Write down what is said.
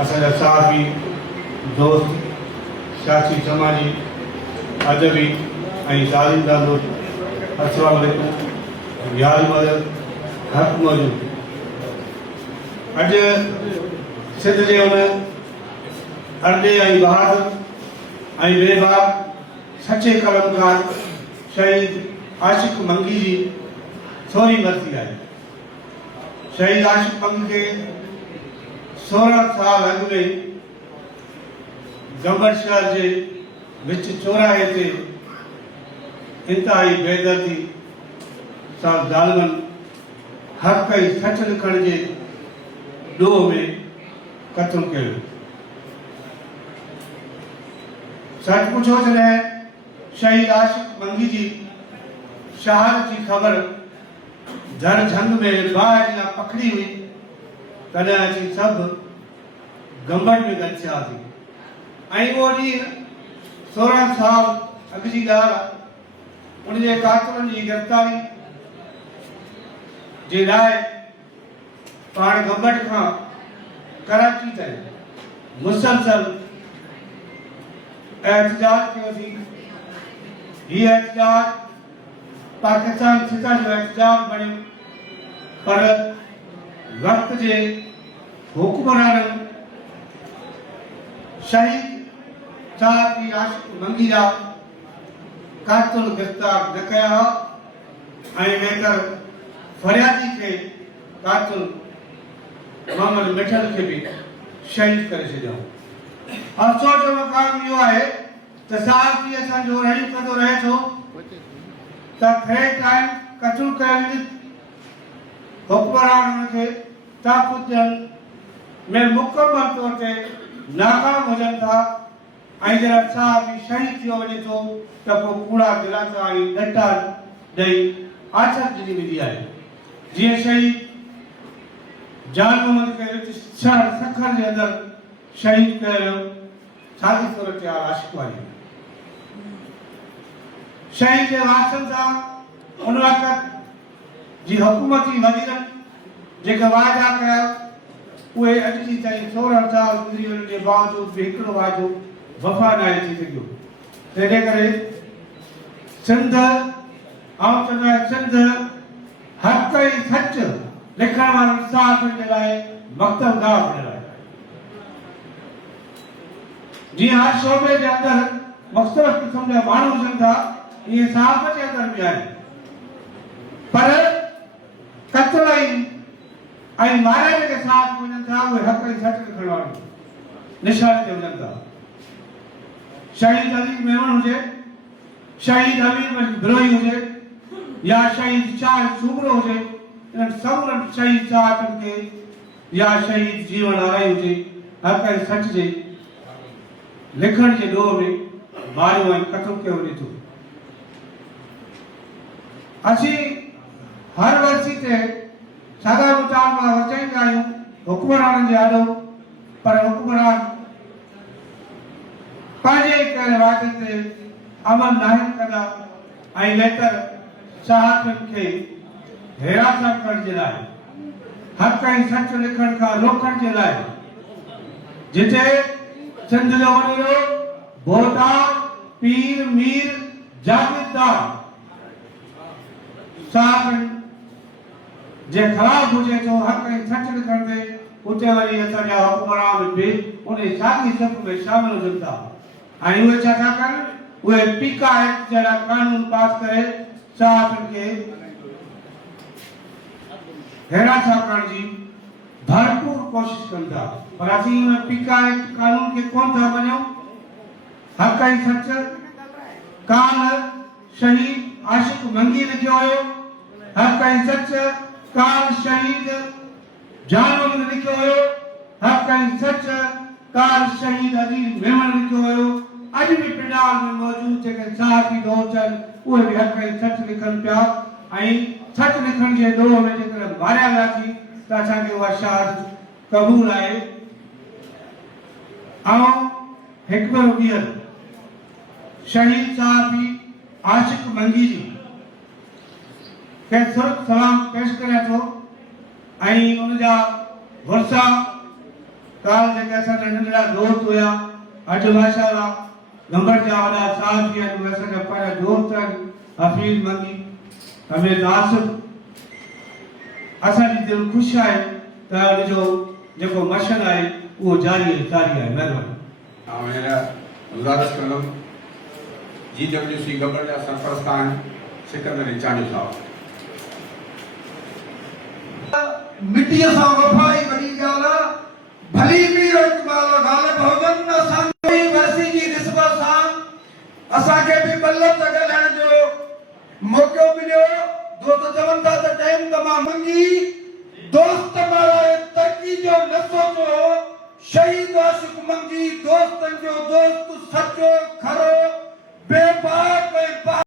असांजा साहबी दोस्त सियासी समाजी अदबी ऐं तालीमदार दोस्त अस्सलाम वालेकुम यार मदद हक़ मौजूद अॼु सिंध जे उन अरड़े ऐं बहादुर ऐं बेबाक सचे कलमकार शहीद आशिक़ मंगी जी सोरहीं बरसी आहे। शहीद आशिक़ मंगी खे 16 साल अॻु में गंबड़ शहर जे विच चौराहे ते इंतहाई बेदर्दी सां ज़ालिमनि हक़ ऐं सच लिखण जे ॾोह में क़त्ल कयो। सच पुछो जॾहिं शहीद आशिक़ मंगी जी शहादत जी ख़बर धर झंग में बाहि जी पखड़ी हुई तॾहिं अची सभु गंबड़ में गॾु थियासीं ऐं उहो ॾींहुं 16 साल अॻु जी ॻाल्हि आहे। उन जे कातिलनि जी गिरफ़्तारी जे लाइ पाण गंबड़ खां कराची ताईं मुसलसल एहतजाज कयोसीं। हीउ एहतजाज पाकिस्तान सिता जो एहतजाज बणियो पर वक़्त जे हुक्मराननि शहीद साहब आशिक़ मंगी जा कातिल गिरफ़्तार न कया ऐं वेकर फरियादी खे कातिल मोहम्मद मिठल खे बि शहीद करे छॾियऊं। अफ़सोस जो मक़ाम इहो आहे त साहब असांजो रहियूं कंदो रहे थो त थे टाइम क़त्ल कयल हुक्मरान हुनखे तहफ़्फ़ुज़ ॾियण में मुकमल तौर ते नाकाम हुजनि था ऐं जॾहिं साहब शहीद थियो वञे थो त पोइ कूड़ा दिलासा ऐं डटा ॾेई आछत ॾिनी वेंदी आहे। जीअं शहीद जान मोहम्मद खे विच शहर सखर जे अंदरि शहीद कयो साॻी सूरत हाल आशिक़ वारी शहीद जे वारसनि सां उन वक़्त जी हुकूमती वज़ीरनि जेके वाइदा कया उहे अॼु जी ताईं 16 साल गुज़री वञण जे बावजूद बि हिकिड़ो वाइदो वफ़ा न आहे थी सघियो। तंहिंजे करे सिंध सिंध हक़ ऐं सच लिखण वारनि इंसाफ़ जे लाइ मकतबगाह बणियल आहे। जीअं हर शोबे जे अंदरि मुख़्तलिफ़ क़िस्म जा माण्हू हुजनि था इहे साहब जे अंदरि बि आहिनि पर क़त्ल ऐं मारे जेके साहब वञनि था उहे हक़ ऐं सच लिखण वारनि निशाने ते वञनि था। शहीद अज़ीज़ मेमन हुजे शहीद अमीर बिरोही हुजे या शहीद शाह सूबरो हुजे इन्हनि सभु शहीद साहबनि खे या शहीद जीवन आराई हुजे हक़ ऐं सच जे लिखण जे ॾोह में मारियो ऐं क़त्ल कयो वञे थो। असीं हर वर्सी ते साॻा मुतालबा वचाईंदा आहियूं हुक्मराननि जे आॾो पर हुक्मरान पंहिंजे कयल वाइदे ते अमल नाहिन कंदा ऐं बहितर साहबनि खे हिरासत करण जे लाइ हक़ ऐं सच लिखण खां रोकण जे लाइ जिथे सिंध जो वॾेरो बोहतार पीर मीर जागीरदार साहबनि जे ख़िलाफ़ हुजे थो हक़ ऐं सच लिखण ते उते वरी असांजा हुक्मरान बि उन साॻी सफ़ में शामिल हुजनि था ऐं उहे छा था कनि उहे पीका एक्ट जहिड़ा कानून पास करे साहबनि खे हिरासत करण जी भरपूर कोशिश कनि था पर असीं उन पीका एक्ट कानून खे कोन था मञूं। हक़ ऐं सच काल शहीद आशिक़ मंगी लिखियो हुयो हक़ ऐं सच काल शहीद जान लिखियो हुयो हक़ ऐं सच काल शहीद अज़ीज़ मेमन लिखियो हुयो। अॼु बि पिंडाल में मौजूद जेके साहबी दोस्त आहिनि उहे बि हक़ ऐं सच लिखनि पिया ऐं सच लिखण जे ॾोह में जेकॾहिं मारिया वियासीं त असांखे उहा शहादत क़बूल आहे। ऐं हिकु ॿीहर शहीद साहबी आशिक़ मंगी जी खे सुर्ख सलाम पेश करियां थो ऐं उन जा वरसा काल जेके असांजा नंढड़ा दोस्त हुया अॼु माशाअल्लाह नंबर जा वॾा साथ थी आहिनि उहे असांजा पंहिंजा दोस्त आहिनि हफ़ीज़ मंगी हमेद आसिफ असांजी दिलि ख़ुशि आहे त हुनजो जेको मशन आहे उहो जारी आहे महिरबानी गुज़ारिश कंदुमि GWC गबर जा सरपरस्तान सिकंदर चांडी साहब मिटीअ सां वफ़ाई वॾी ॻाल्हि आहे भली बि इक़बाल ग़ालिब हुजनि असांजी वरसी जी निस्बत सां असांखे बि ॿ लफ़्ज़ ॻाल्हाइण जो मौक़ो मिलियो दोस्त चवनि था त टाइम तमामु मंगी दोस्त मारा तरक़ी जो न सोचो शहीद आशिक़ मंगी दोस्तनि जो दोस्त सचो खरो बेबाक